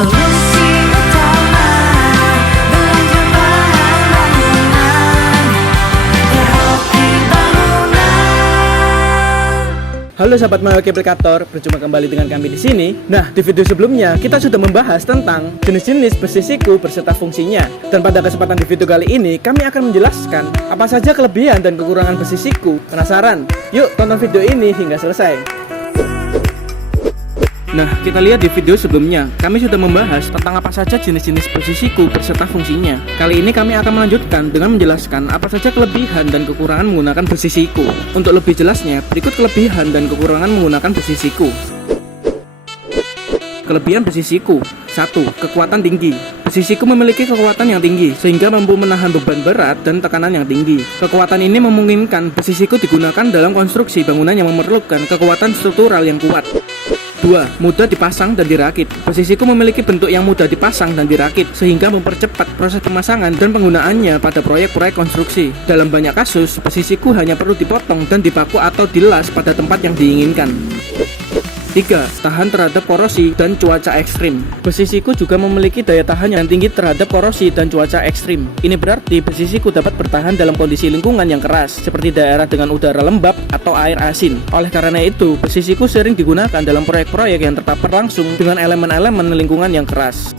Solusi utama belanja bahan bangunan, Hoki Bangunan. Halo sahabat MyHoki Aplikator, berjumpa kembali dengan kami di sini. Nah, di video sebelumnya kita sudah membahas tentang jenis-jenis besi siku berserta fungsinya. Dan pada kesempatan di video kali ini kami akan menjelaskan apa saja kelebihan dan kekurangan besi siku. Penasaran? Yuk tonton video ini hingga selesai. Nah, kita lihat di video sebelumnya, kami sudah membahas tentang apa saja jenis-jenis besi siku berserta fungsinya. Kali ini kami akan melanjutkan dengan menjelaskan apa saja kelebihan dan kekurangan menggunakan besi siku. Untuk lebih jelasnya, berikut kelebihan dan kekurangan menggunakan besi siku. Kelebihan besi siku. 1. Kekuatan tinggi. Besi siku memiliki kekuatan yang tinggi, sehingga mampu menahan beban berat dan tekanan yang tinggi. Kekuatan ini memungkinkan besi siku digunakan dalam konstruksi bangunan yang memerlukan kekuatan struktural yang kuat. 2. Mudah dipasang dan dirakit. Besi siku memiliki bentuk yang mudah dipasang dan dirakit, sehingga mempercepat proses pemasangan dan penggunaannya pada proyek-proyek konstruksi. Dalam banyak kasus, besi siku hanya perlu dipotong dan dipaku atau dilas pada tempat yang diinginkan. 3. Tahan terhadap korosi dan cuaca ekstrim. Besi siku juga memiliki daya tahan yang tinggi terhadap korosi dan cuaca ekstrim. Ini berarti besi siku dapat bertahan dalam kondisi lingkungan yang keras, seperti daerah dengan udara lembab atau air asin. Oleh karena itu, besi siku sering digunakan dalam proyek-proyek yang terpapar langsung dengan elemen-elemen lingkungan yang keras.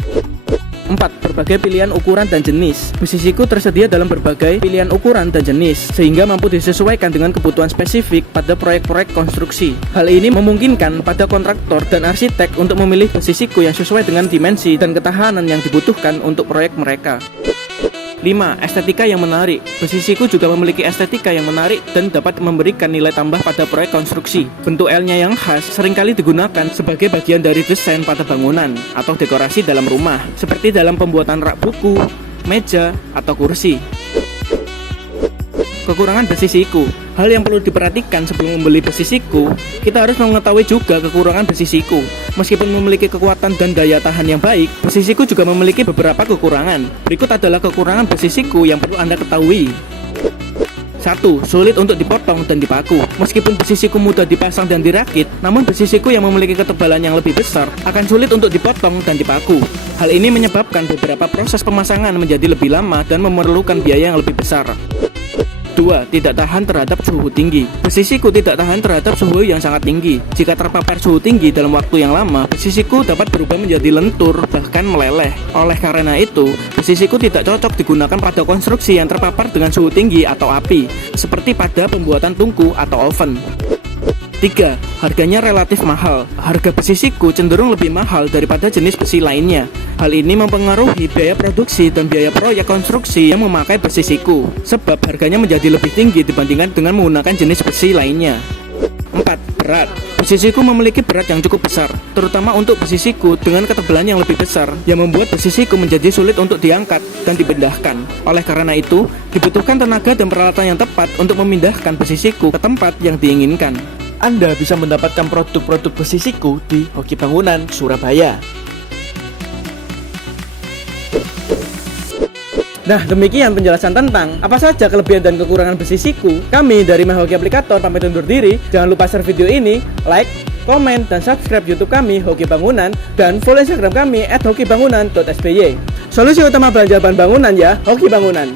4. Berbagai pilihan ukuran dan jenis. Besi siku tersedia dalam berbagai pilihan ukuran dan jenis, sehingga mampu disesuaikan dengan kebutuhan spesifik pada proyek-proyek konstruksi. Hal ini memungkinkan pada kontraktor dan arsitek untuk memilih besi siku yang sesuai dengan dimensi dan ketahanan yang dibutuhkan untuk proyek mereka. 5. Estetika yang menarik. Besi siku juga memiliki estetika yang menarik dan dapat memberikan nilai tambah pada proyek konstruksi. Bentuk L-nya yang khas seringkali digunakan sebagai bagian dari desain pada bangunan atau dekorasi dalam rumah, seperti dalam pembuatan rak buku, meja, atau kursi. Kekurangan besi siku. Hal yang perlu diperhatikan sebelum membeli besi siku, kita harus mengetahui juga kekurangan besi siku. Meskipun memiliki kekuatan dan daya tahan yang baik, besi siku juga memiliki beberapa kekurangan. Berikut adalah kekurangan besi siku yang perlu Anda ketahui. 1. Sulit untuk dipotong dan dipaku. Meskipun besi siku mudah dipasang dan dirakit, namun besi siku yang memiliki ketebalan yang lebih besar akan sulit untuk dipotong dan dipaku. Hal ini menyebabkan beberapa proses pemasangan menjadi lebih lama dan memerlukan biaya yang lebih besar. 2. Tidak tahan terhadap suhu tinggi. Besi siku tidak tahan terhadap suhu yang sangat tinggi. Jika terpapar suhu tinggi dalam waktu yang lama, besi siku dapat berubah menjadi lentur, bahkan meleleh. Oleh karena itu, besi siku tidak cocok digunakan pada konstruksi yang terpapar dengan suhu tinggi atau api, seperti pada pembuatan tungku atau oven. 3. Harganya relatif mahal. Harga besi siku cenderung lebih mahal daripada jenis besi lainnya. Hal ini mempengaruhi biaya produksi dan biaya proyek konstruksi yang memakai besi siku, sebab harganya menjadi lebih tinggi dibandingkan dengan menggunakan jenis besi lainnya. 4. Berat. Besi siku memiliki berat yang cukup besar, terutama untuk besi siku dengan ketebalan yang lebih besar, yang membuat besi siku menjadi sulit untuk diangkat dan dipindahkan. Oleh karena itu, dibutuhkan tenaga dan peralatan yang tepat untuk memindahkan besi siku ke tempat yang diinginkan. Anda bisa mendapatkan produk-produk besi siku di Hoki Bangunan, Surabaya. Nah, demikian penjelasan tentang apa saja kelebihan dan kekurangan besi siku. Kami dari MyHoki Aplikator pamit undur diri. Jangan lupa share video ini, like, komen, dan subscribe YouTube kami Hoki Bangunan, dan follow Instagram kami @hokibangunan.sby. Solusi utama belanja bahan bangunan ya, Hoki Bangunan.